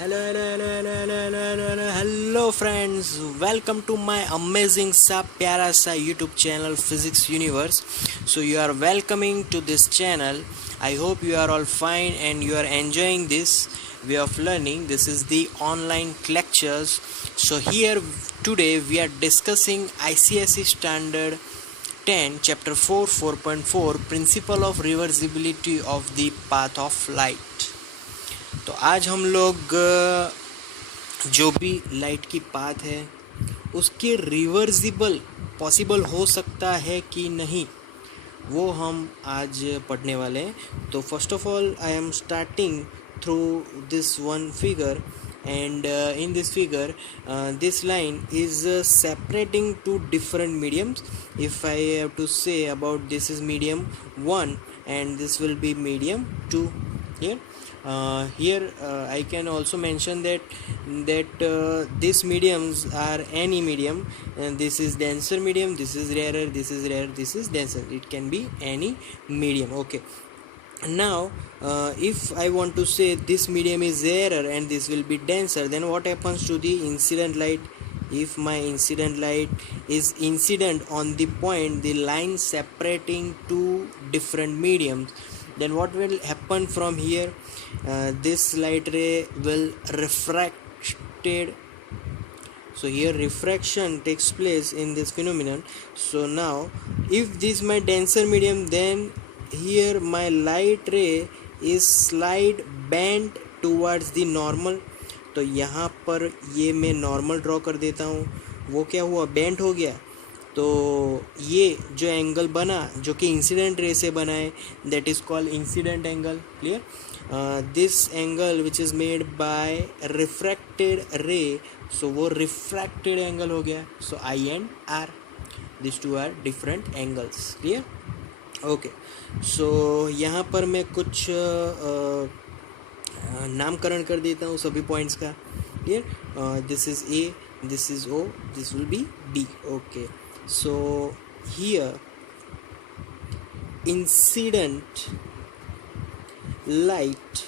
Hello friends, welcome to my amazing सा प्यारा सा YouTube channel Physics Universe. So you are welcoming to this channel. I hope you are all fine and you are enjoying this way of learning. This is the online lectures. So here today we are discussing ICSE Standard 10 Chapter 4 4.4 Principle of Reversibility of the Path of Light. तो आज हम लोग जो भी light की path है उसके reversible possible हो सकता है कि नहीं वो हम आज पढ़ने वाले हैं. तो first of all I am starting through this one figure and in this figure this line is separating two different mediums. If I have to say about this is medium 1 and this will be medium 2 here. I can also mention that these mediums are any medium, and this is denser medium, this is rarer, this is rare, this is denser. It can be any medium. Okay, now if I want to say this medium is rarer and this will be denser, then what happens to the incident light? If my incident light is incident on the point, the line separating two different mediums, then what will happen from here? This light ray will refracted. So here refraction takes place in this phenomenon. So now if this my denser medium, then here my light ray is slight bent towards the normal. तो यहाँ पर ये मैं normal draw कर देता हूँ. वो क्या हुआ, बेंट हो गया. तो ये जो एंगल बना जो कि इंसिडेंट रे से बना है, that is called incident angle. Clear? This angle which is made by refracted ray, so वो रिफ्रैक्टेड एंगल हो गया. So I and R, this two are different angles. Clear? Okay, so यहाँ पर मैं कुछ नामकरण कर देता हूँ सभी पॉइंट्स का. Clear? This is a, this is O, this will be B. Okay, so here incident light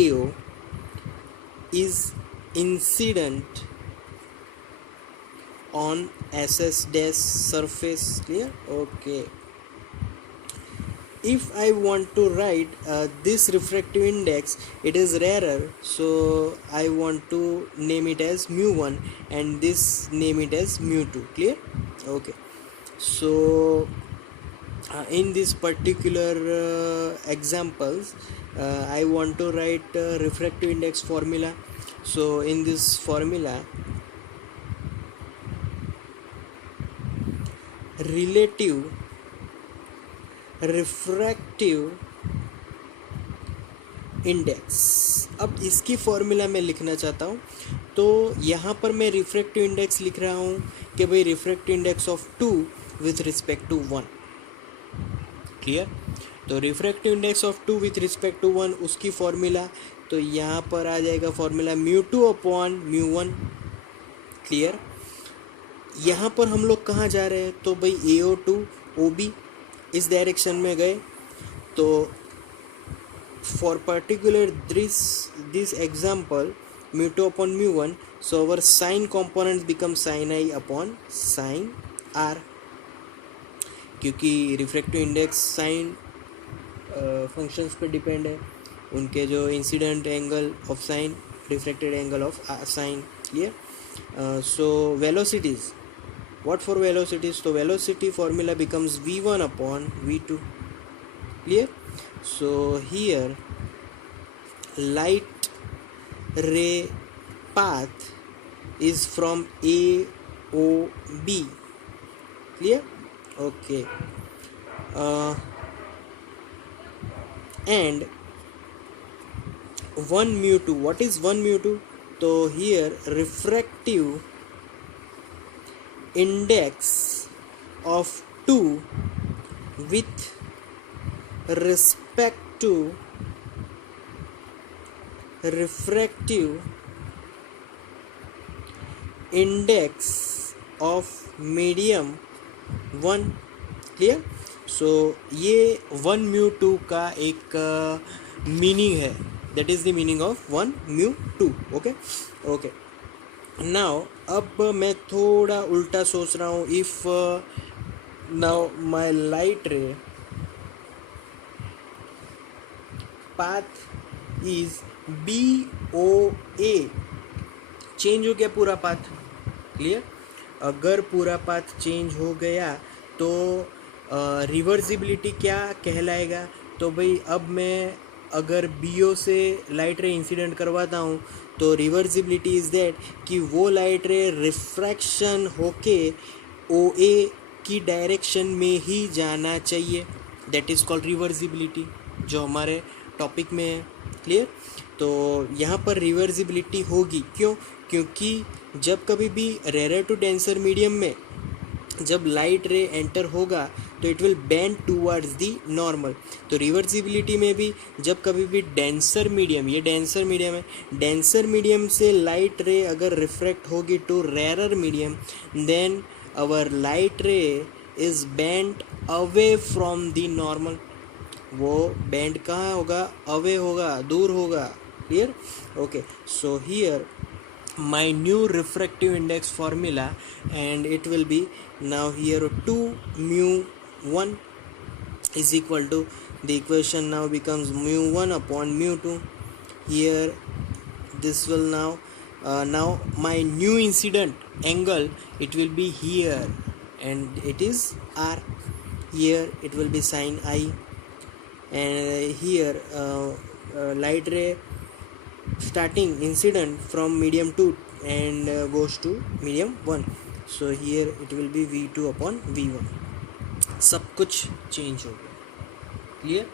AO is incident on SS dash surface. Clear? Okay, if I want to write this refractive index, it is rarer, so I want to name it as mu1 and this name it as mu2. Clear? Okay, so in this particular examples I want to write refractive index formula. So in this formula, relative refractive index. अब इसकी formula मैं लिखना चाहता हूँ. तो यहाँ पर मैं रिफ्रैक्टिव इंडेक्स लिख रहा हूँ कि भाई refractive index of 2 with respect to 1. Clear? तो refractive index of 2 with respect to 1, उसकी फॉर्मूला तो यहाँ पर आ जाएगा formula mu2 upon mu1. Clear? यहाँ पर हम लोग कहाँ जा रहे हैं? तो भाई AO2 OB इस डायरेक्शन में गए. तो for particular this example mu2 upon mu1, so our sine components become sine i upon sine r, क्योंकि रिफ्रैक्टिव इंडेक्स साइन फंक्शंस पे डिपेंड है, उनके जो incident angle of sine, refracted angle of sine. Clear? So velocities, what for velocities? So velocity formula becomes v1 upon v2. Clear? So here light ray path is from A O B. Clear? Okay, and 1 mu2. What is 1 mu2? So here refractive index of 2 with respect to refractive index of medium 1. Clear? सो ये 1 mu2 का एक meaning है. That is the meaning of 1 mu 2. Okay okay. Now अब मैं थोड़ा उल्टा सोच रहा हूँ. इफ़ नाउ माई लाइट रे पाथ इज BOA, चेंज हो गया पूरा पाथ. क्लियर. अगर पूरा पाथ चेंज हो गया तो रिवर्सिबिलिटी क्या कहलाएगा. तो भाई अब मैं अगर BO से लाइट रे इंसिडेंट करवाता हूँ तो रिवर्सिबिलिटी इज़ दैट कि वो लाइट रे रिफ्रैक्शन होके OA की डायरेक्शन में ही जाना चाहिए. दैट इज़ कॉल्ड रिवर्सिबिलिटी, जो हमारे टॉपिक में है. क्लियर. तो यहाँ पर रिवर्सिबिलिटी होगी. क्यों? क्योंकि जब कभी भी रेयर टू डेंसर मीडियम में जब लाइट रे एंटर होगा तो it will bend towards the normal. तो रिवर्सिबिलिटी में भी जब कभी भी डेंसर मीडियम, ये डेंसर मीडियम है, डेंसर मीडियम से लाइट रे अगर रिफ्रैक्ट होगी to rare medium, then our light ray is bend away from the normal. वो बेंड कहाँ होगा? अवे होगा, दूर होगा. Clear. Okay. So here my new refractive index formula, and it will be now here 2 mu 1 is equal to, the equation now becomes mu 1 upon mu 2. Here this will now my new incident angle, it will be here, and it is R. Here it will be sin I, and here light ray starting incident from medium 2 and goes to medium 1. So here it will be V2 upon V1. सब कुछ change हो गया. Clear.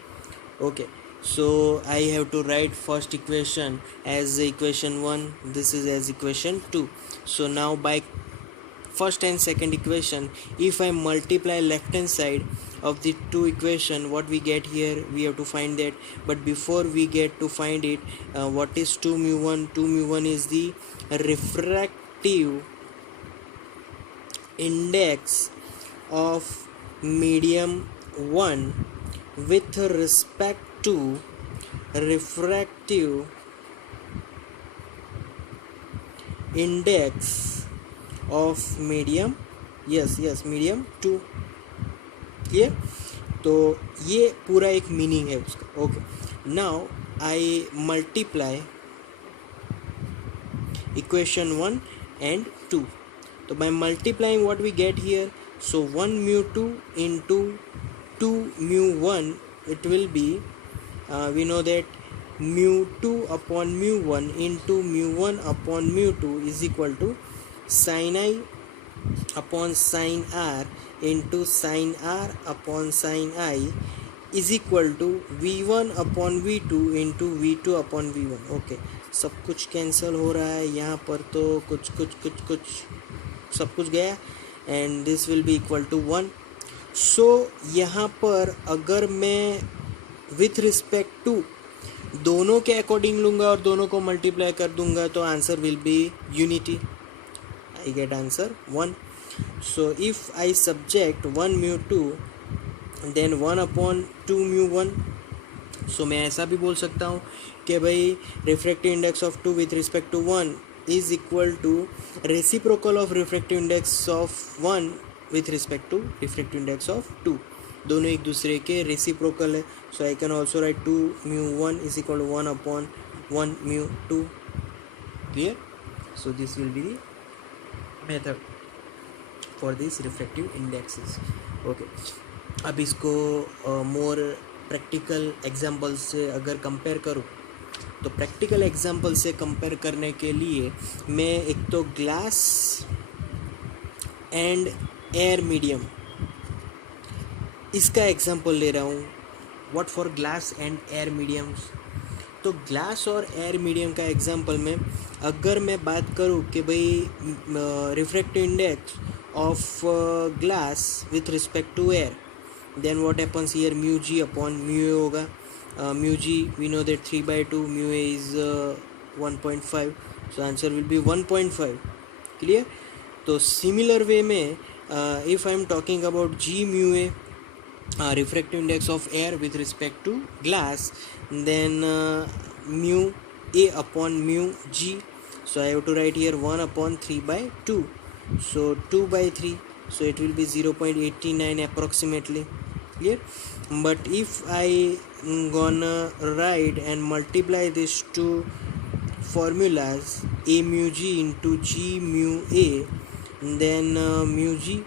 Okay. So I have to write first equation as equation 1, this is as equation 2. So now by first and second equation, if I multiply left hand side of the two equation, what we get here, we have to find that. But before we get to find it, what is 2 mu 1? 2 mu 1 is the refractive index of medium 1 with respect to refractive index of medium, yes medium 2. ये तो ये पूरा एक meaning है उसका. Okay. Now I multiply equation 1 and 2. तो by multiplying what we get here, so 1 mu 2 into 2 mu 1, it will be we know that mu 2 upon mu 1 into mu 1 upon mu 2 is equal to sin I upon sin R into sin R upon sin I is equal to V1 upon V2 into V2 upon V1. Okay. सब कुछ cancel हो रहा है यहाँ पर, तो कुछ सब कुछ गया, and this will be equal to 1. सो यहाँ पर अगर मैं विथ रिस्पेक्ट टू दोनों के अकॉर्डिंग लूँगा और दोनों को मल्टीप्लाई कर दूँगा तो answer will B unity. I get answer 1. So if I subject 1 mu 2, then 1 upon 2 mu 1. So मैं ऐसा भी बोल सकता हूँ कि भाई refractive index of 2 with respect to 1 is equal to reciprocal of refractive index of 1 with respect to refractive index of 2. दोनों एक दूसरे के रेसिप्रोकल है. So I can also write 2 mu 1 is equal to 1 upon 1 mu 2. Clear? So this will be the method for these refractive indexes. Okay. अब इसको more practical example से अगर compare करूँ तो प्रैक्टिकल एग्जाम्पल से कंपेयर करने के लिए मैं एक तो ग्लास एंड एयर मीडियम इसका एग्जाम्पल ले रहा हूँ. What for glass and air mediums. तो ग्लास और एयर मीडियम का एग्जांपल में अगर मैं बात करूँ कि भाई refractive index of glass with respect to air, then what happens here, mu G upon mu A होगा. Mu G we know that 3/2, mu A is 1.5, so answer will be 1.5. Clear. तो similar वे में if I am talking about G mu A refractive index of air with respect to glass, then mu a upon mu g. So I have to write here 1 upon 3 by 2. So 2 by 3, so it will be 0.89 approximately. Clear? But if I gonna write and multiply these two formulas, a mu g into g mu a, then mu g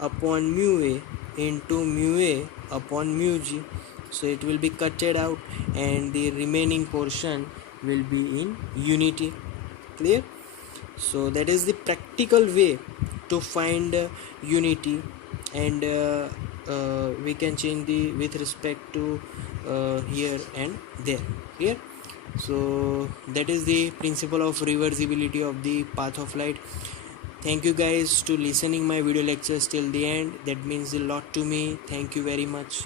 upon mu a into mu a upon mu g, so it will be cutted out and the remaining portion will be in unity. Clear? So that is the practical way to find unity, and we can change the with respect to here and there. Clear? So that is the principle of reversibility of the path of light. Thank you guys to listening my video lectures till the end. That means a lot to me. Thank you very much.